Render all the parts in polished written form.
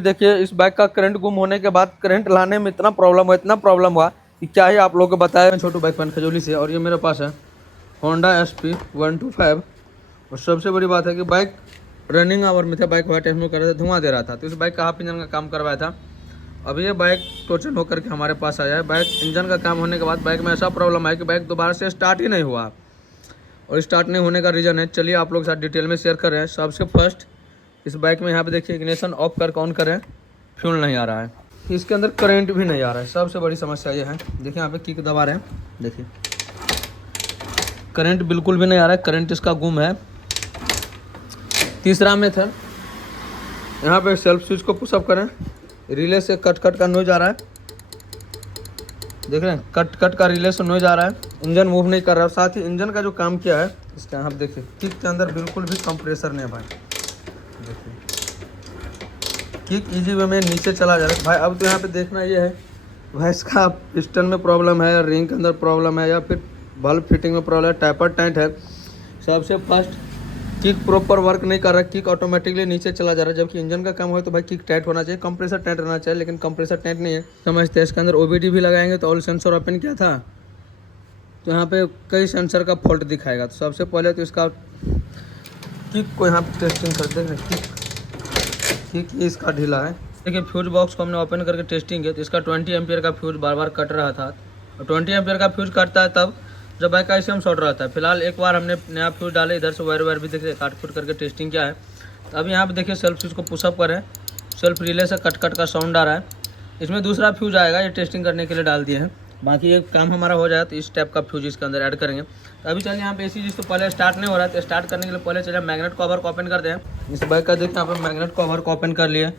देखिए इस बाइक का करंट गुम होने के बाद करंट लाने में इतना प्रॉब्लम हुआ कि क्या ही आप लोगों को बताया। छोटू बाइक फैन खजौली से, और ये मेरे पास है होंडा SP 125। और सबसे बड़ी बात है कि बाइक रनिंग आवर में था, बाइक वाइट में कर रहा था, धुआं दे रहा था, तो इस बाइक का हाफ इंजन का काम करवाया था। अब ये बाइक टोचन होकर के हमारे पास आया है। बाइक इंजन का काम होने के बाद बाइक में ऐसा प्रॉब्लम है कि बाइक दोबारा से स्टार्ट ही नहीं हुआ। और स्टार्ट नहीं होने का रीज़न है, चलिए आप लोग के साथ डिटेल में शेयर कर रहे हैं। सबसे फर्स्ट इस बाइक में यहाँ पे देखिए इग्निशन ऑफ करके ऑन करें, फ्यूल नहीं आ रहा है, इसके अंदर करंट भी नहीं आ रहा है। सबसे बड़ी समस्या ये है, देखिए यहाँ पे किक दबा रहे हैं, देखिए करंट बिल्कुल भी नहीं आ रहा है, करंट इसका गुम है। तीसरा मेथड, यहाँ पे सेल्फ स्विच को पुशअप करें, रिले से कट का नॉइज आ रहा है, देख रहे हैं कट का रिले से नॉइज आ रहा है, इंजन मूव नहीं कर रहा है। साथ ही इंजन का जो काम किया है इसका यहाँ पे देखिए किक के अंदर बिल्कुल भी कंप्रेसर नहीं है भाई, देखिए किक इजी वे में नीचे चला जा रहा है भाई। अब तो यहाँ पे देखना ये है भाई इसका पिस्टन में प्रॉब्लम है, रिंग के अंदर प्रॉब्लम है, या फिर बल्ब फिटिंग में प्रॉब्लम है, टाइपर टाइट है। सबसे फर्स्ट किक प्रॉपर वर्क नहीं कर रहा, किक ऑटोमेटिकली नीचे चला जा रहा है। जबकि इंजन का काम हो तो भाई किक टाइट होना चाहिए, कंप्रेसर टाइट रहना चाहिए, लेकिन कंप्रेसर टाइट नहीं है। समझते हैं इसके अंदर OBD भी लगाएंगे तो ऑल सेंसर ओपन किया था, तो यहाँ पे कई सेंसर का फॉल्ट दिखाएगा। तो सबसे पहले तो इसका किक को यहाँ पे टेस्टिंग करते हैं। किक इसका ढीला है, देखिए फ्यूज बॉक्स को हमने ओपन करके टेस्टिंग किया तो इसका 20 एम्पियर का फ्यूज बार बार कट रहा था। और 20 एम्पियर का फ्यूज कटता है तब जब बाइक का ICM शॉर्ट रहता है। फिलहाल एक बार हमने नया फ्यूज डाले, इधर से वायर भी देखिए काट फूट करके टेस्टिंग किया है। तो अब यहाँ पे देखिए सेल्फ स्विच को पुशअप करें, सेल्फ रिले से कट का साउंड आ रहा है। इसमें दूसरा फ्यूज आएगा, ये टेस्टिंग करने के लिए डाल दिए हैं। बाकी एक काम हमारा हो जाए तो इस टाइप का फ्यूज इसके अंदर ऐड करेंगे। तो अभी चलिए यहाँ पे AC जिस तो पहले स्टार्ट नहीं हो रहा है, तो स्टार्ट करने के लिए पहले चलिए मैग्नेट कवर को ओपन करते हैं। इस बाइक का देखिए यहाँ पे मैग्नेट कवर को ओपन कर लिए,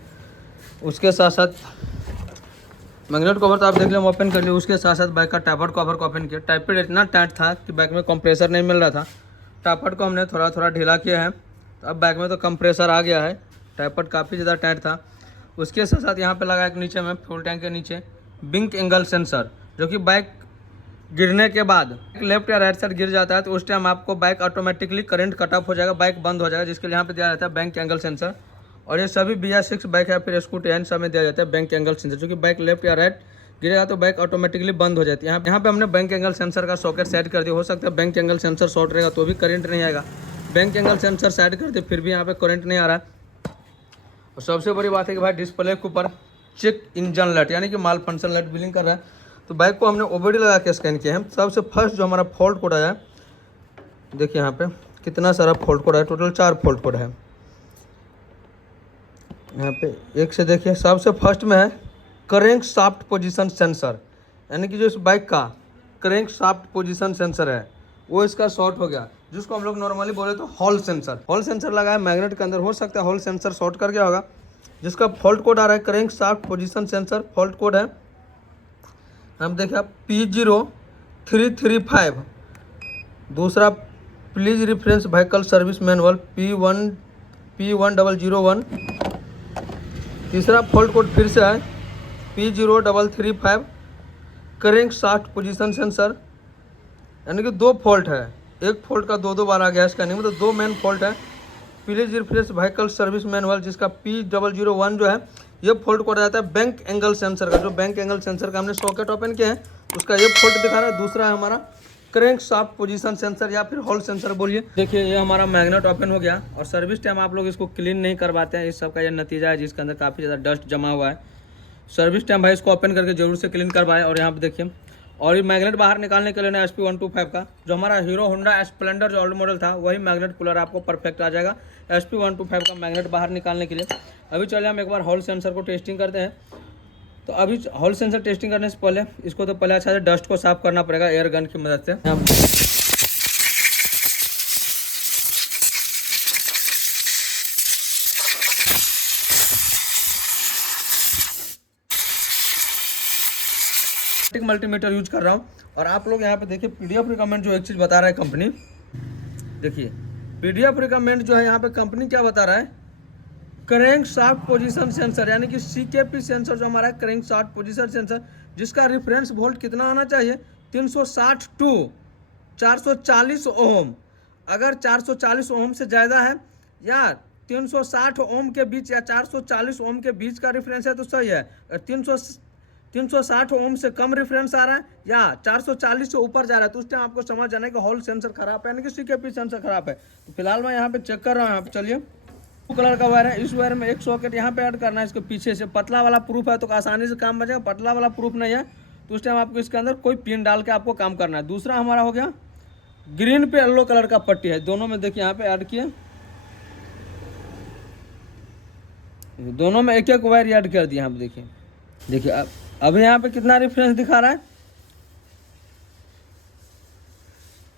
उसके साथ साथ मैग्नेट कवर तो आप देख लें ओपन कर लिए, उसके साथ साथ बाइक का टाइपर कवर को ओपन किया। टाइपर इतना टाइट था कि बाइक में कंप्रेसर नहीं मिल रहा था, टाइपर को हमने थोड़ा थोड़ा ढीला किया है, तो अब बाइक में तो कंप्रेसर आ गया है। टाइपर काफ़ी ज़्यादा टाइट था। उसके साथ साथ यहाँ पे लगा एक नीचे में फ्यूल टैंक के नीचे बिंक एंगल सेंसर, जो कि बाइक गिरने के बाद लेफ्ट या राइट साइड गिर जाता है तो उस टाइम आपको bike automatically current cut off हो जाएगा, बाइक बंद हो जाएगा, जिसके लिए यहाँ पे दिया जाता है बैंक एंगल सेंसर। और ये सभी BS6 बाइक या फिर स्कूटी है, सब में दिया जाता है बैंक एंगल सेंसर, जो कि बाइक लेफ्ट या राइट गिरेगा तो बाइक ऑटोमेटिकली बंद हो जाती है। यहाँ पे हमने बैंक एंगल सेंसर का सॉकेट सेट कर दिया। हो सकता है बैंक एंगल सेंसर शॉर्ट रहेगा तो भी करंट नहीं आएगा, बैंक एंगल सेंसर सेट कर दिए फिर भी यहाँ पे करंट नहीं आ रहा है। और सबसे बड़ी बात है कि भाई डिस्प्ले के ऊपर चेक इंजन लाइट यानी कि माल फंक्शन लाइट ब्लिंक कर रहा है। तो बाइक को हमने OBD लगा के स्कैन किया है। सबसे फर्स्ट जो हमारा फॉल्ट कोड आया, देखिए यहाँ पे कितना सारा फॉल्ट कोड है, टोटल 4 फॉल्ट कोड है यहाँ पे। एक से देखिए, सबसे फर्स्ट में है क्रैंक शाफ्ट पोजीशन सेंसर, यानी कि जो इस बाइक का क्रैंक शाफ्ट पोजीशन सेंसर है वो इसका शॉर्ट हो गया, जिसको हम लोग नॉर्मली बोले तो हॉल सेंसर लगा है मैग्नेट के अंदर। हो सकता है हॉल सेंसर शॉर्ट कर गया होगा, जिसका फॉल्ट कोड आ रहा है crank shaft position sensor. Fault code है हम देखिए P0335। दूसरा please reference vehicle service manual P1001। तीसरा फॉल्ट कोड फिर से है P0335 crank shaft position sensor, यानी कि 2 फॉल्ट है, एक फॉल्ट का 2 बार आ गया इसका, नहीं मतलब 2 मेन फॉल्ट है। Please refresh vehicle service manual, जिसका P001 जो है ये फॉल्ट कोड आ जाता है बैंक एंगल सेंसर का। जो बैंक एंगल सेंसर का हमने सॉकेट ओपन किया है उसका ये फॉल्ट दिखा रहा है। दूसरा है हमारा क्रैंक शाफ्ट पोजीशन सेंसर या फिर हॉल सेंसर बोलिए। देखिए ये हमारा मैग्नेट ओपन हो गया। और सर्विस टाइम आप लोग इसको क्लीन नहीं करवाते हैं, इस सब का ये नतीजा है, जिसके अंदर काफ़ी ज़्यादा डस्ट जमा हुआ है। सर्विस टाइम भाई इसको ओपन करके जरूर से क्लीन करवाएं। और यहाँ पे देखिए, और ये मैग्नेट बाहर निकालने के लिए ना SP 125 का जो हमारा हीरो होंडा स्प्लेंडर जो ओल्ड मॉडल था वही मैग्नेट कूलर आपको परफेक्ट आ जाएगा SP 125 का मैग्नेट बाहर निकालने के लिए। अभी चलिए हम एक बार हॉल सेंसर को टेस्टिंग करते हैं। तो अभी हॉल सेंसर टेस्टिंग करने से पहले इसको तो पहले अच्छा से डस्ट को साफ करना पड़ेगा एयर गन की मदद से। मल्टीमीटर यूज कर रहा हूँ। और आप लोग यहाँ पे देखिए PDF रिकमेंड जो एक चीज़ बता रहा है कंपनी, देखिए PDF रिकमेंड जो है यहाँ पे कंपनी क्या बता रहा है, क्रैंक शाफ्ट पोजीशन सेंसर यानी कि CKP सेंसर जो हमारा क्रैंक शाफ्ट पोजीशन सेंसर, जिसका रिफरेंस वोल्ट कितना आना चाहिए 360 टू 440 ओम। अगर 440 ओम से ज़्यादा है या 360 ओम के बीच या 440 ओम के बीच का रेफरेंस है तो सही है। 360 ओम से कम रेफरेंस आ रहा है या 440 से ऊपर जा रहा है तो उस टाइम आपको समझ जाना है कि हॉल सेंसर खराब है, यानी कि सीकेपी सेंसर खराब है। तो फिलहाल मैं यहाँ पे चेक कर रहा हूँ। चलिए, ब्लू कलर का वायर है, इस वायर में एक सॉकेट यहाँ पे ऐड करना है। इसके पीछे से पतला वाला प्रूफ है तो आसानी से काम बचेगा, पतला वाला प्रूफ नहीं है तो उस टाइम आपको इसके अंदर कोई पिन डाल के आपको काम करना है। दूसरा हमारा हो गया ग्रीन पे येलो कलर का पट्टी है, दोनों में देखिए यहाँ पे ऐड किए, दोनों में एक एक वायर ऐड कर दिया। यहाँ पे देखिए अभी यहाँ पे कितना रेफरेंस दिखा रहा है,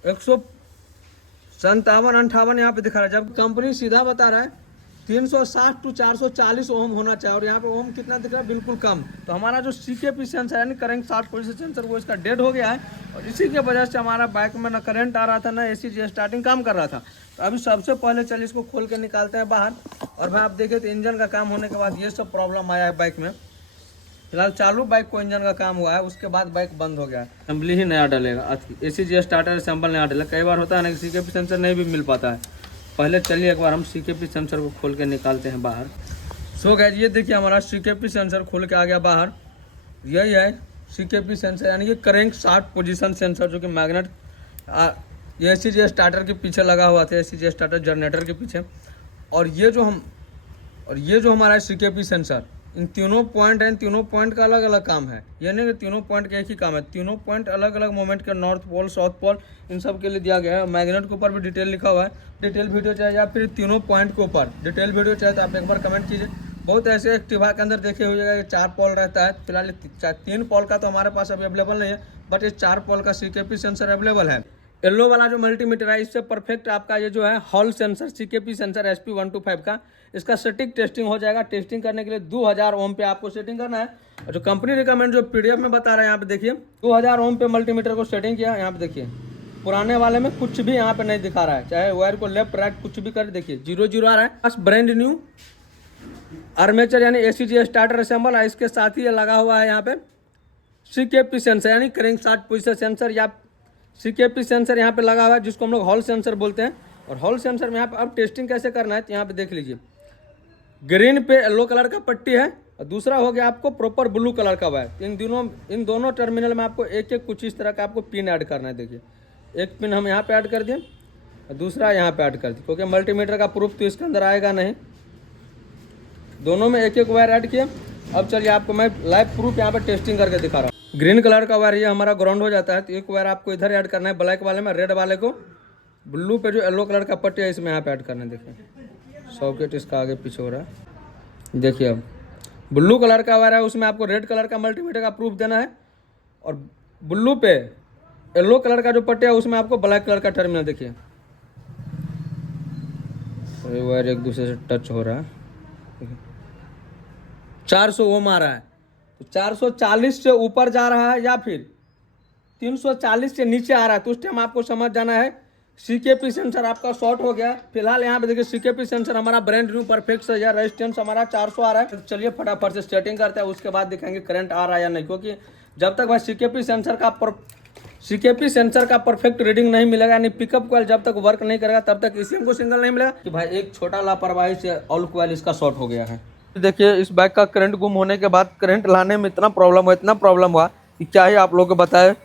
157-58 यहाँ पे दिखा रहा है, जब कंपनी सीधा बता रहा है 360 to 440 ओम होना चाहिए और यहाँ पे ओम कितना दिख रहा है, बिल्कुल कम। तो हमारा जो सीकेपी सेंसर यानी करंट 60 पोजीशन सेंसर वो इसका डेड हो गया है और इसी की वजह से हमारा बाइक में ना करंट आ रहा था ना एसी स्टार्टिंग काम कर रहा था। तो अभी सबसे पहले चलिए इसको खोल के निकालते हैं बाहर। और भाई आप देखें तो इंजन का काम होने के बाद ये सब प्रॉब्लम आया है बाइक में। फिलहाल चालू बाइक को इंजन का काम हुआ है, उसके बाद बाइक बंद हो गया है, असेंबली ही नया डलेगा, एसी स्टार्टर असेंबल नया डलेगा। कई बार होता है ना कि सीकेपी सेंसर नहीं भी मिल पाता है। पहले चलिए एक बार हम सीकेपी सेंसर को खोल के निकालते हैं बाहर। सो गाइस ये देखिए हमारा सीकेपी सेंसर खोल के आ गया बाहर। यही है सीकेपी सेंसर यानी कि करंट 60 पोजीशन सेंसर, जो कि मैग्नेट एसी स्टार्टर के पीछे लगा हुआ था, एसी स्टार्टर जनरेटर के पीछे। और ये जो हमारा सीकेपी सेंसर, इन तीनों पॉइंट हैं, इन तीनों पॉइंट का अलग अलग काम है, यानी कि तीनों पॉइंट का एक ही काम है। तीनों पॉइंट अलग अलग मोमेंट के, नॉर्थ पोल साउथ पोल इन सब के लिए दिया गया है। मैग्नेट के ऊपर भी डिटेल लिखा हुआ है। डिटेल वीडियो चाहिए या फिर तीनों पॉइंट के ऊपर डिटेल वीडियो चाहिए तो आप एक बार कमेंट कीजिए। बहुत ऐसे एक्टिवा के अंदर देखे हुए कि 4 पोल रहता है, फिलहाल 3 पोल का तो हमारे पास अभी अवेलेबल नहीं है, बट ये 4 पोल का सीकेपी सेंसर अवेलेबल है। येलो वाला जो मल्टीमीटर है इससे परफेक्ट आपका ये जो है hall sensor CKP sensor SP125 का, इसका सेटिंग टेस्टिंग हो जाएगा। टेस्टिंग करने के लिए 2000 ओम पे आपको सेटिंग करना है। और जो कंपनी रिकमेंड जो पीडीएफ में बता रहे हैं यहाँ पे देखिए 2000 ओम पे मल्टीमीटर को सेटिंग किया। यहाँ पे देखिए पुराने वाले में कुछ भी यहाँ पे नहीं दिखा रहा है, चाहे वायर को लेफ्ट राइट कुछ भी कर देखिए 0 आ रहा है। बस ब्रांड न्यू आर्मेचर यानी एसी स्टार्टर असेंबल है, इसके साथ ही ये लगा हुआ है यहाँ पे सीकेपी सेंसर यानी करंट 60 पोजीशन सेंसर या सीकेपी सेंसर यहाँ पे लगा हुआ है, जिसको हम लोग हॉल सेंसर बोलते हैं। और हॉल सेंसर में यहाँ पे अब टेस्टिंग कैसे करना है तो यहाँ पे देख लीजिए, ग्रीन पे येलो कलर का पट्टी है और दूसरा हो गया आपको प्रॉपर ब्लू कलर का वायर। इन दोनों टर्मिनल में आपको एक एक कुछ इस तरह का आपको पिन ऐड करना है। देखिए एक पिन हम यहाँ पे ऐड कर दिए और दूसरा यहाँ पे ऐड कर दिए, क्योंकि मल्टीमीटर का प्रूफ तो इसके अंदर आएगा नहीं। दोनों में एक एक वायर ऐड किया। अब चलिए आपको मैं लाइव प्रूफ यहाँ पे टेस्टिंग करके दिखा रहा हूँ। ग्रीन कलर का वायर ये हमारा ग्राउंड हो जाता है तो एक वायर आपको इधर ऐड करना है ब्लैक वाले में, रेड वाले को ब्लू पे जो येलो कलर का पट्टी है इसमें यहाँ पे ऐड करना है। देखिए सॉकेट इसका आगे पीछे हो रहा है। देखिए अब ब्लू कलर का वायर है उसमें आपको रेड कलर का मल्टीमीटर का प्रूफ देना है और ब्लू पे येलो कलर का जो पट्टी है उसमें आपको ब्लैक कलर का टर्मिनल। देखिए वायर एक दूसरे से टच हो रहा है। 400 ओम आ रहा है तो 440 से ऊपर जा रहा है या फिर 340 से नीचे आ रहा है तो उस टाइम आपको समझ जाना है सीकेपी सेंसर आपका शॉर्ट हो गया। फिलहाल यहाँ पे देखिए सीकेपी सेंसर हमारा ब्रांड न्यू परफेक्ट है, या रेजिस्टेंस हमारा 400 आ रहा है। तो चलिए फटाफट से सेटिंग करते हैं, उसके बाद दिखाएंगे करंट आ रहा है या नहीं, क्योंकि जब तक भाई सीकेपी सेंसर का परफेक्ट रीडिंग नहीं मिलेगा, यानी पिकअप कॉइल जब तक वर्क नहीं करेगा तब तक ईसीएम को सिग्नल नहीं मिलेगा कि भाई एक छोटा लापरवाही से ऑल कॉइल इसका शॉर्ट हो गया है। देखिए इस बाइक का करंट गुम होने के बाद करंट लाने में इतना प्रॉब्लम हुआ कि क्या ही आप लोगों को बताए।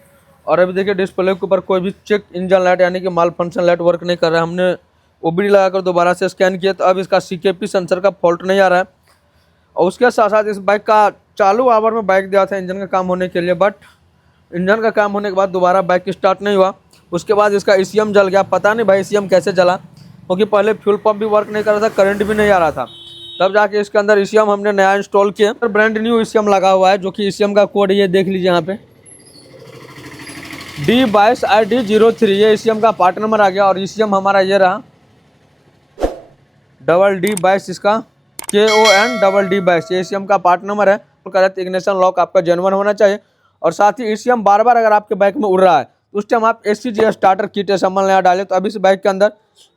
और अभी देखिए डिस्प्ले के ऊपर कोई भी चेक इंजन लाइट यानी कि माल फंक्शन लाइट वर्क नहीं कर रहा है। हमने ओबीडी लगाकर दोबारा से स्कैन किया तो अब इसका सीकेपी सेंसर का फॉल्ट नहीं आ रहा है। और उसके साथ साथ इस बाइक का चालू आवर में बाइक दिया था इंजन का काम होने के लिए, बट इंजन का काम होने के बाद दोबारा बाइक स्टार्ट नहीं हुआ। उसके बाद इसका ईसीएम जल गया, पता नहीं भाई ईसीएम कैसे जला, क्योंकि पहले फ्यूल पंप भी वर्क नहीं कर रहा था, करंट भी नहीं आ रहा था। तब जाके इसके अंदर ईसीएम हमने नया इंस्टॉल किया, ब्रांड न्यू ईसीएम लगा हुआ है, जो कि ईसीएम का कोड ये देख लीजिए यहाँ पे D22ID03, ये ईसीएम का पार्ट नंबर आ गया। और ईसीएम हमारा ये रहा D22, इसका KON22, ये ईसीएम का पार्ट नंबर है। करेक्ट इग्निशन लॉक आपका जेन्युइन होना चाहिए। और साथ ही ईसीएम बार बार अगर आपके बाइक में उड़ रहा है तो उस टाइम आप ACG स्टार्टर किट असेंबल नया डालें। तो अभी इस बाइक के अंदर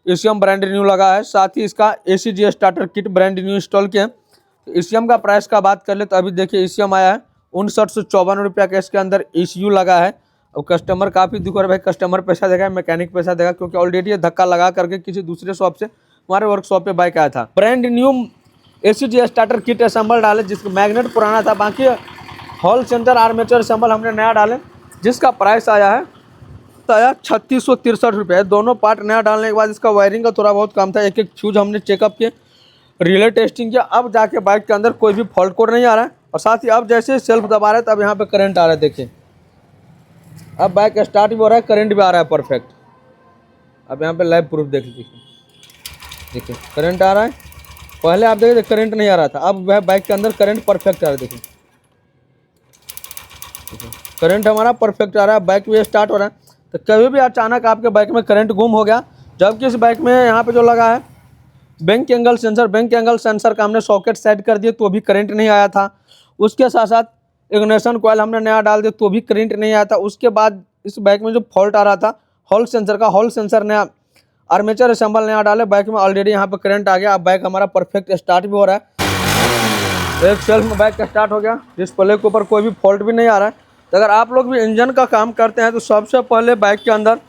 ईसीएम ब्रांड न्यू लगा है, साथ ही इसका ACG starter kit brand new install किया। तो ईसीएम का प्राइस का बात कर ले तो अभी देखिए ईसीएम आया है 5954 रुपया का, इसके अंदर ECU लगा है। और कस्टमर काफ़ी दुख हो रहा है भाई, कस्टमर पैसा देगा मैकेनिक पैसा देगा, क्योंकि ऑलरेडी ये धक्का लगा करके किसी दूसरे शॉप से हमारे वर्कशॉप पे बाइक आया था। Brand new ACG starter kit assemble डाले, जिसका मैग्नेट पुराना था, बाकी हॉल सेंटर आर्मेचर असेंबल हमने नया डाले, जिसका प्राइस आया है 3663 रुपये। दोनों पार्ट नया डालने के बाद इसका वायरिंग का थोड़ा बहुत काम था, एक एक फ्यूज हमने चेकअप किए, रिले टेस्टिंग किया, अब जाके बाइक के अंदर कोई भी फॉल्ट कोड नहीं आ रहा है। और साथ ही अब जैसे सेल्फ दबा रहे थे अब यहाँ पे करंट आ रहा है, देखिए अब बाइक स्टार्ट भी हो रहा है, करंट भी आ रहा है परफेक्ट। अब यहाँ पे लाइव प्रूफ देख लीजिए, देखिए करंट आ रहा है, पहले आप देखिए करंट नहीं आ रहा था, अब वह बाइक के अंदर करंट परफेक्ट आ रहा है, देखिए करंट हमारा परफेक्ट आ रहा है, बाइक भी स्टार्ट हो रहा है। तो कभी भी अचानक आपके बाइक में करंट गुम हो गया, जबकि इस बाइक में यहाँ पे जो लगा है बैंक एंगल सेंसर का हमने सॉकेट सेट कर दिए तो भी करंट नहीं आया था। उसके साथ साथ इग्निशन कॉइल हमने नया डाल दिया तो भी करंट नहीं आया था। उसके बाद इस बाइक में जो फॉल्ट आ रहा था हॉल सेंसर नया, आर्मेचर असेंबल नया डाले, बाइक में ऑलरेडी यहाँ पे करंट आ गया। अब बाइक हमारा परफेक्ट स्टार्ट भी हो रहा है, एक सेल्फ में बाइक का स्टार्ट हो गया, डिस्प्ले के ऊपर कोई भी फॉल्ट भी नहीं आ रहा है। तो अगर आप लोग भी इंजन का काम करते हैं तो सबसे पहले बाइक के अंदर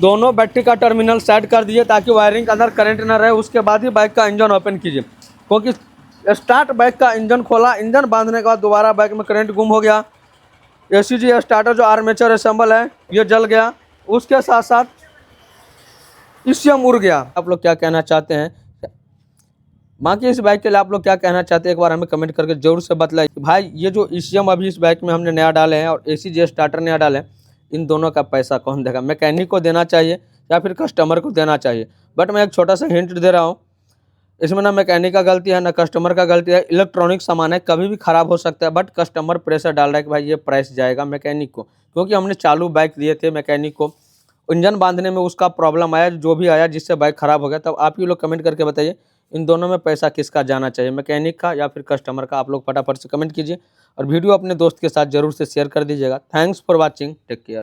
दोनों बैटरी का टर्मिनल सेट कर दीजिए ताकि वायरिंग के अंदर करंट ना रहे। उसके बाद ही बाइक का इंजन ओपन कीजिए, क्योंकि स्टार्ट बाइक का इंजन खोला, इंजन बांधने के बाद दोबारा बाइक में करंट गुम हो गया, ACG स्टार्टर जो आर्मेचर असेंबल है ये जल गया, उसके साथ साथ ECM उड़ गया। आप लोग क्या कहना चाहते हैं, बाकी इस बाइक के लिए आप लोग क्या कहना चाहते हैं, एक बार हमें कमेंट करके जरूर से बताइए। भाई ये जो ECM अभी इस बाइक में हमने नया डाले हैं और ACG स्टार्टर नया डाले हैं, इन दोनों का पैसा कौन देगा? मैकेनिक को देना चाहिए या फिर कस्टमर को देना चाहिए। बट मैं एक छोटा सा हिंट दे रहा हूँ, इसमें ना मैकेनिक का गलती है ना कस्टमर का गलती है। इलेक्ट्रॉनिक सामान है, कभी भी खराब हो सकता है, बट कस्टमर प्रेशर डाल रहा है कि भाई ये प्राइस जाएगा मैकेनिक को, क्योंकि हमने चालू बाइक दिए थे मैकेनिक को, इंजन बांधने में उसका प्रॉब्लम आया, जो भी आया जिससे बाइक खराब हो गया। तब आप ही लोग कमेंट करके बताइए इन दोनों में पैसा किसका जाना चाहिए, मैकेनिक का या फिर कस्टमर का? आप लोग फटाफट से कमेंट कीजिए और वीडियो अपने दोस्त के साथ जरूर से शेयर कर दीजिएगा। Thanks for watching, take care.